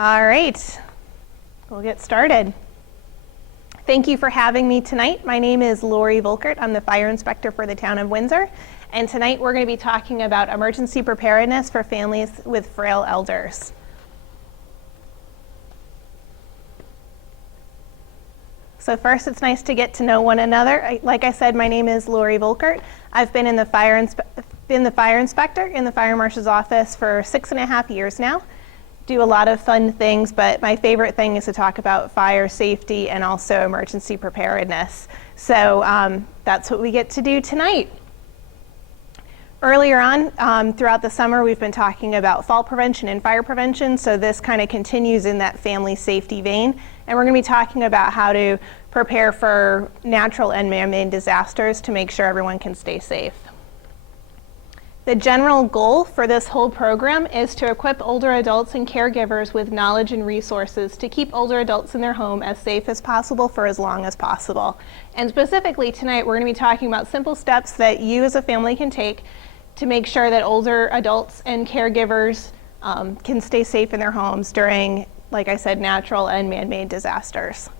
All right, we'll get started. Thank you for having me tonight. My name is Lori Volkert. I'm the fire inspector for the Town of Windsor. And tonight we're going to be talking about emergency preparedness for families with frail elders. So first, it's nice to get to know one another. Like I said, my name is Lori Volkert. I've been the fire inspector in the fire marshal's office for 6.5 years now. Do a lot of fun things, but my favorite thing is to talk about fire safety and also emergency preparedness. So that's what we get to do tonight. Earlier on, throughout the summer, we've been talking about fall prevention and fire prevention, so this kind of continues in that family safety vein. And we're going to be talking about how to prepare for natural and man-made disasters to make sure everyone can stay safe. The general goal for this whole program is to equip older adults and caregivers with knowledge and resources to keep older adults in their home as safe as possible for as long as possible. And specifically tonight, we're going to be talking about simple steps that you as a family can take to make sure that older adults and caregivers can stay safe in their homes during, like I said, natural and man-made disasters.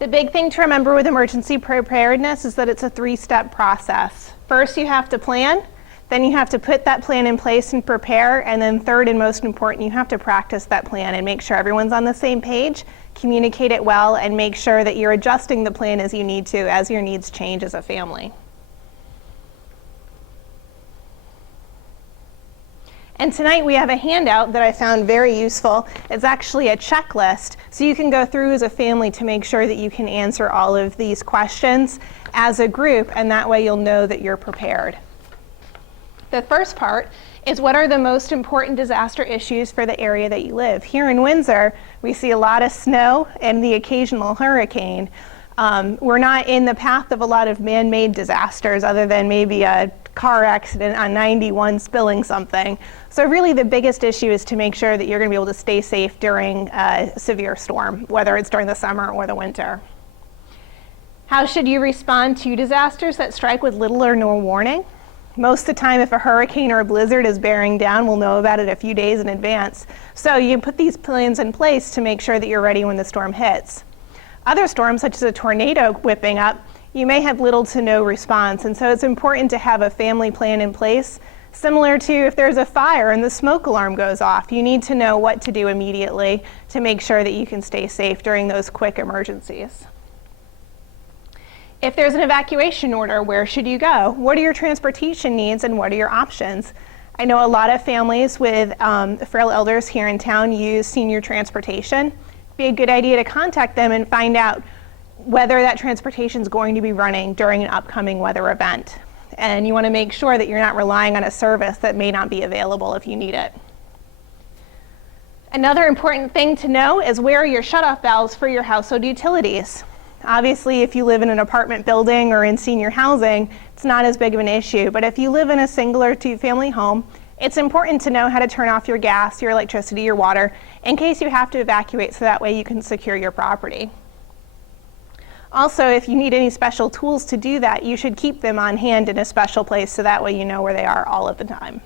The big thing to remember with emergency preparedness is that it's a 3-step process. First, you have to plan, then you have to put that plan in place and prepare, and then third and most important, you have to practice that plan and make sure everyone's on the same page, communicate it well, and make sure that you're adjusting the plan as you need to as your needs change as a family. And tonight we have a handout that I found very useful. It's actually a checklist, so you can go through as a family to make sure that you can answer all of these questions as a group, and that way you'll know that you're prepared. The first part is, what are the most important disaster issues for the area that you live? Here in Windsor, we see a lot of snow and the occasional hurricane. We're not in the path of a lot of man-made disasters other than maybe a car accident on 91 spilling something. So really the biggest issue is to make sure that you're going to be able to stay safe during a severe storm, whether it's during the summer or the winter. How should you respond to disasters that strike with little or no warning? Most of the time, if a hurricane or a blizzard is bearing down, we'll know about it a few days in advance. So you put these plans in place to make sure that you're ready when the storm hits. Other storms, such as a tornado whipping up, you may have little to no response, and so it's important to have a family plan in place. Similar to if there's a fire and the smoke alarm goes off, you need to know what to do immediately to make sure that you can stay safe during those quick emergencies. If there's an evacuation order, where should you go? What are your transportation needs and what are your options? I know a lot of families with frail elders here in town use senior transportation. It'd be a good idea to contact them and find out whether that transportation is going to be running during an upcoming weather event. And you want to make sure that you're not relying on a service that may not be available if you need it. Another important thing to know is, where are your shutoff valves for your household utilities? Obviously, if you live in an apartment building or in senior housing, it's not as big of an issue. But if you live in a single or two-family home, it's important to know how to turn off your gas, your electricity, your water, in case you have to evacuate, so that way you can secure your property. Also, if you need any special tools to do that, you should keep them on hand in a special place, so that way you know where they are all of the time.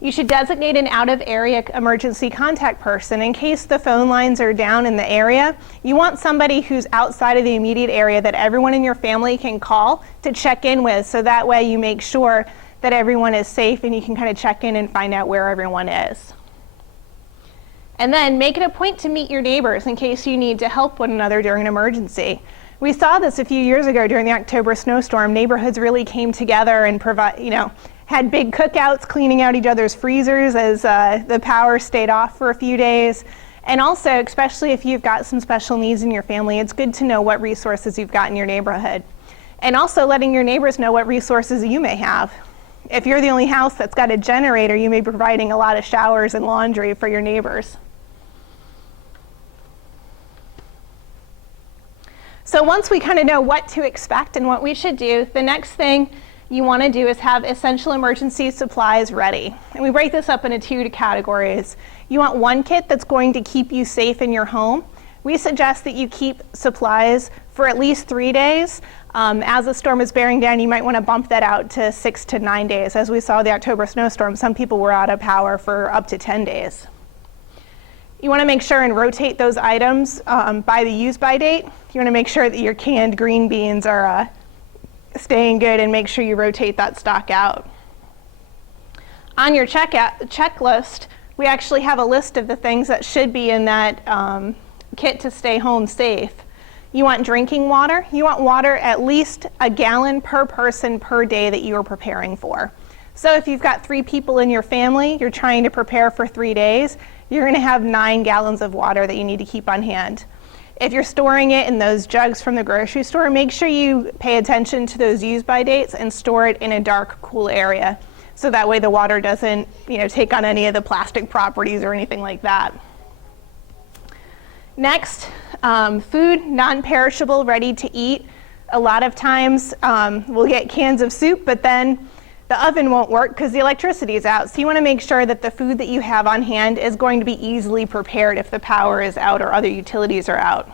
You should designate an out-of-area emergency contact person. In case the phone lines are down in the area, you want somebody who's outside of the immediate area that everyone in your family can call to check in with, so that way you make sure that everyone is safe and you can kind of check in and find out where everyone is. And then make it a point to meet your neighbors in case you need to help one another during an emergency. We saw this a few years ago during the October snowstorm. Neighborhoods really came together and had big cookouts, cleaning out each other's freezers as the power stayed off for a few days. And also, especially if you've got some special needs in your family, it's good to know what resources you've got in your neighborhood. And also letting your neighbors know what resources you may have. If you're the only house that's got a generator, you may be providing a lot of showers and laundry for your neighbors. So once we kind of know what to expect and what we should do, the next thing you want to do is have essential emergency supplies ready. And we break this up into 2 categories. You want one kit that's going to keep you safe in your home. We suggest that you keep supplies for at least 3 days. As the storm is bearing down, you might want to bump that out to 6 to 9 days. As we saw the October snowstorm, some people were out of power for up to 10 days. You want to make sure and rotate those items by the use-by date. You want to make sure that your canned green beans are staying good, and make sure you rotate that stock out. On your checklist, we actually have a list of the things that should be in that kit to stay home safe. You want drinking water. You want water at least a gallon per person per day that you are preparing for. So if you've got 3 people in your family, you're trying to prepare for 3 days, you're going to have 9 gallons of water that you need to keep on hand. If you're storing it in those jugs from the grocery store, make sure you pay attention to those use-by dates and store it in a dark, cool area. So that way the water doesn't, take on any of the plastic properties or anything like that. Next, food, non-perishable, ready to eat. A lot of times we'll get cans of soup, but then the oven won't work because the electricity is out. So you want to make sure that the food that you have on hand is going to be easily prepared if the power is out or other utilities are out.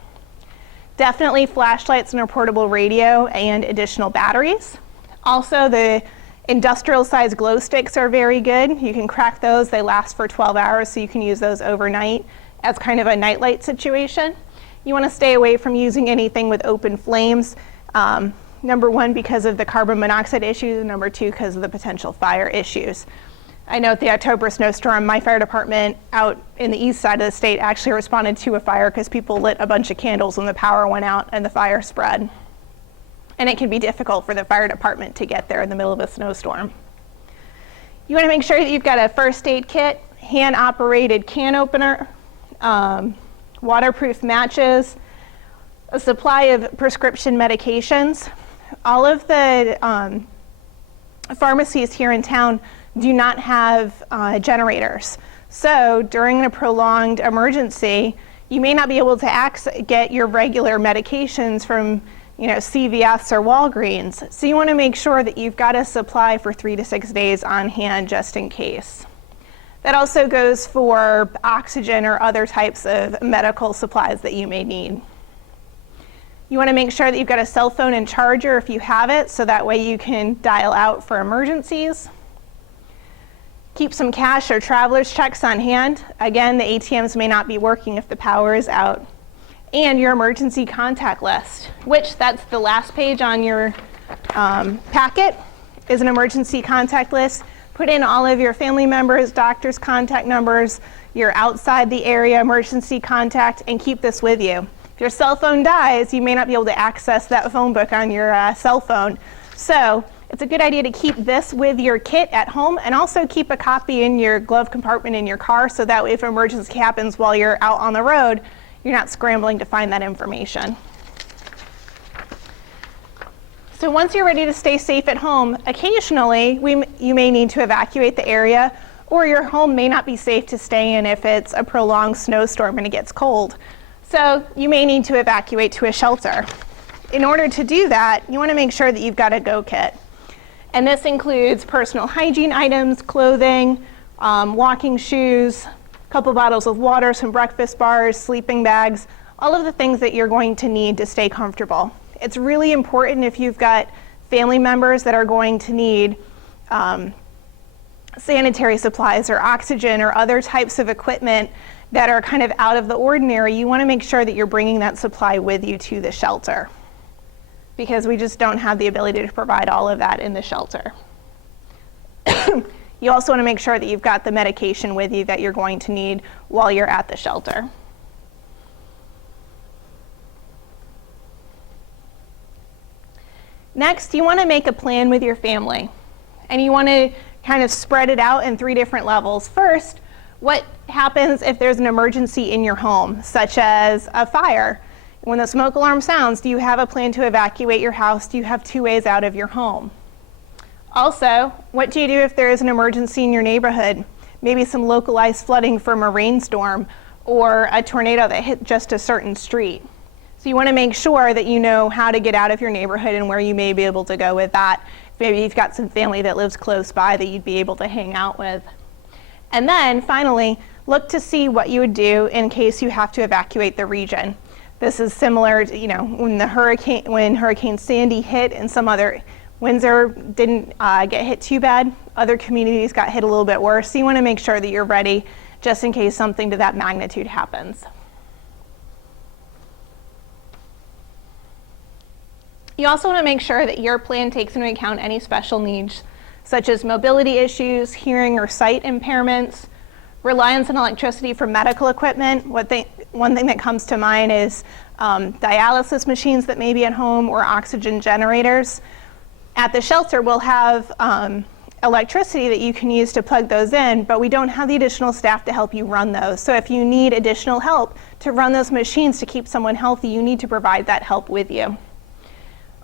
Definitely flashlights and a portable radio and additional batteries. Also, the industrial size glow sticks are very good. You can crack those. They last for 12 hours, so you can use those overnight as kind of a nightlight situation. You want to stay away from using anything with open flames. Number 1, because of the carbon monoxide issues, and number 2, because of the potential fire issues. I know at the October snowstorm, my fire department out in the east side of the state actually responded to a fire because people lit a bunch of candles when the power went out and the fire spread. And it can be difficult for the fire department to get there in the middle of a snowstorm. You want to make sure that you've got a first aid kit, hand-operated can opener, waterproof matches, a supply of prescription medications. All of the pharmacies here in town do not have generators. So during a prolonged emergency, you may not be able to get your regular medications from CVS or Walgreens. So you want to make sure that you've got a supply for 3 to 6 days on hand just in case. That also goes for oxygen or other types of medical supplies that you may need. You want to make sure that you've got a cell phone and charger if you have it, so that way you can dial out for emergencies. Keep some cash or traveler's checks on hand. Again, the ATMs may not be working if the power is out. And your emergency contact list, which that's the last page on your packet, is an emergency contact list. Put in all of your family members, doctor's contact numbers, your outside the area emergency contact, and keep this with you. If your cell phone dies, you may not be able to access that phone book on your cell phone. So it's a good idea to keep this with your kit at home, and also keep a copy in your glove compartment in your car, so that way if an emergency happens while you're out on the road, you're not scrambling to find that information. So once you're ready to stay safe at home, occasionally you may need to evacuate the area, or your home may not be safe to stay in if it's a prolonged snowstorm and it gets cold. So you may need to evacuate to a shelter. In order to do that, you want to make sure that you've got a go kit. And this includes personal hygiene items, clothing, walking shoes, a couple bottles of water, some breakfast bars, sleeping bags, all of the things that you're going to need to stay comfortable. It's really important if you've got family members that are going to need sanitary supplies or oxygen or other types of equipment that are kind of out of the ordinary. You want to make sure that you're bringing that supply with you to the shelter, because we just don't have the ability to provide all of that in the shelter. You also want to make sure that you've got the medication with you that you're going to need while you're at the shelter. Next, you want to make a plan with your family, and you want to kind of spread it out in 3 different levels. First, what happens if there's an emergency in your home, such as a fire? When the smoke alarm sounds, do you have a plan to evacuate your house? Do you have 2 ways out of your home? Also, what do you do if there is an emergency in your neighborhood? Maybe some localized flooding from a rainstorm or a tornado that hit just a certain street. So you want to make sure that you know how to get out of your neighborhood and where you may be able to go with that. Maybe you've got some family that lives close by that you'd be able to hang out with. And then finally, look to see what you would do in case you have to evacuate the region. This is similar to, when Hurricane Sandy hit and some other, Windsor didn't get hit too bad. Other communities got hit a little bit worse. So you want to make sure that you're ready just in case something to that magnitude happens. You also want to make sure that your plan takes into account any special needs, such as mobility issues, hearing or sight impairments, reliance on electricity for medical equipment. One thing that comes to mind is dialysis machines that may be at home or oxygen generators. At the shelter, we'll have electricity that you can use to plug those in, but we don't have the additional staff to help you run those. So if you need additional help to run those machines to keep someone healthy, you need to provide that help with you.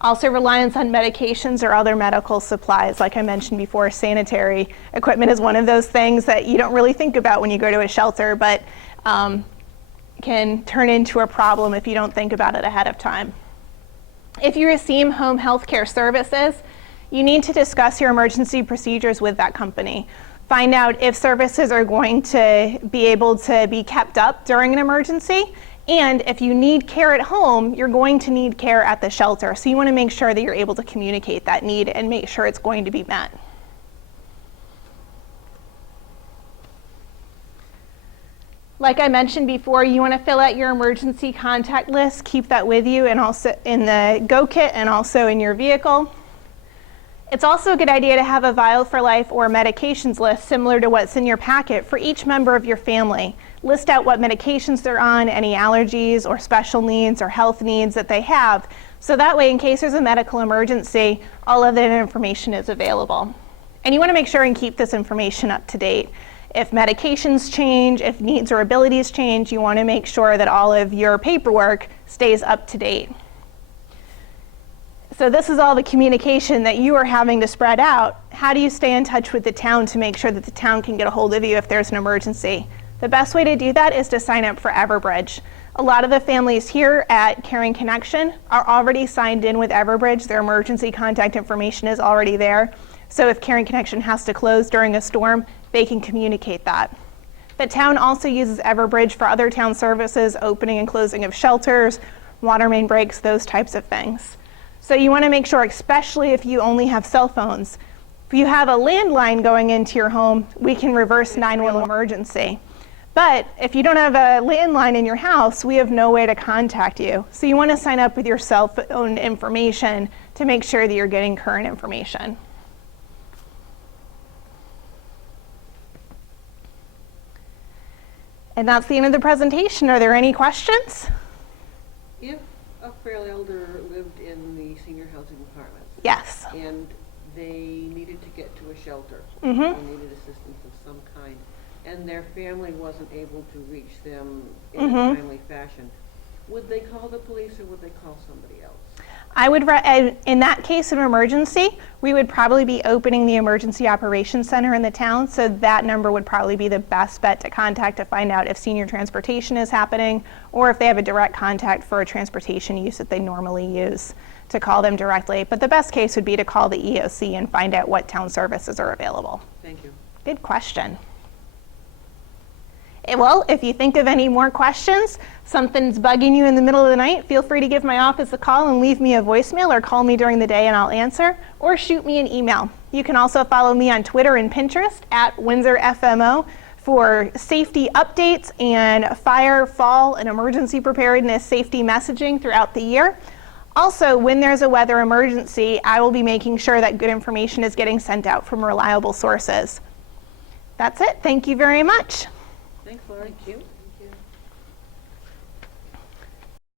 Also, reliance on medications or other medical supplies. Like I mentioned before, sanitary equipment is one of those things that you don't really think about when you go to a shelter, but can turn into a problem if you don't think about it ahead of time. If you receive home health care services, you need to discuss your emergency procedures with that company. Find out if services are going to be able to be kept up during an emergency. And if you need care at home, you're going to need care at the shelter. So you want to make sure that you're able to communicate that need and make sure it's going to be met. Like I mentioned before, you want to fill out your emergency contact list, keep that with you and also in the Go Kit and also in your vehicle. It's also a good idea to have a Vial for Life or medications list similar to what's in your packet for each member of your family. List out what medications they're on, any allergies or special needs or health needs that they have. So that way, in case there's a medical emergency, all of that information is available. And you want to make sure and keep this information up to date. If medications change, if needs or abilities change, you want to make sure that all of your paperwork stays up to date. So this is all the communication that you are having to spread out. How do you stay in touch with the town to make sure that the town can get a hold of you if there's an emergency? The best way to do that is to sign up for Everbridge. A lot of the families here at Caring Connection are already signed in with Everbridge. Their emergency contact information is already there. So if Caring Connection has to close during a storm, they can communicate that. The town also uses Everbridge for other town services, opening and closing of shelters, water main breaks, those types of things. So you want to make sure, especially if you only have cell phones, if you have a landline going into your home, we can reverse 911 emergency. But if you don't have a landline in your house, we have no way to contact you. So you want to sign up with your cell phone information to make sure that you're getting current information. And that's the end of the presentation. Are there any questions? If a frail elder lived in the senior housing apartments, Yes. and they needed to get to a shelter, Mm-hmm. or needed assistance of some kind, and their family wasn't able to reach them in Mm-hmm. a timely fashion, would they call the police or would they call somebody else? I would, in that case of emergency, we would probably be opening the emergency operations center in the town, so that number would probably be the best bet to contact to find out if senior transportation is happening or if they have a direct contact for a transportation use that they normally use to call them directly. But the best case would be to call the EOC and find out what town services are available. Thank you. Good question. Well, if you think of any more questions, something's bugging you in the middle of the night, feel free to give my office a call and leave me a voicemail or call me during the day and I'll answer, or shoot me an email. You can also follow me on Twitter and Pinterest at WindsorFMO for safety updates and fire, fall, and emergency preparedness safety messaging throughout the year. Also, when there's a weather emergency, I will be making sure that good information is getting sent out from reliable sources. That's it. Thank you very much. Thanks, Laura. Thank you. Thank you.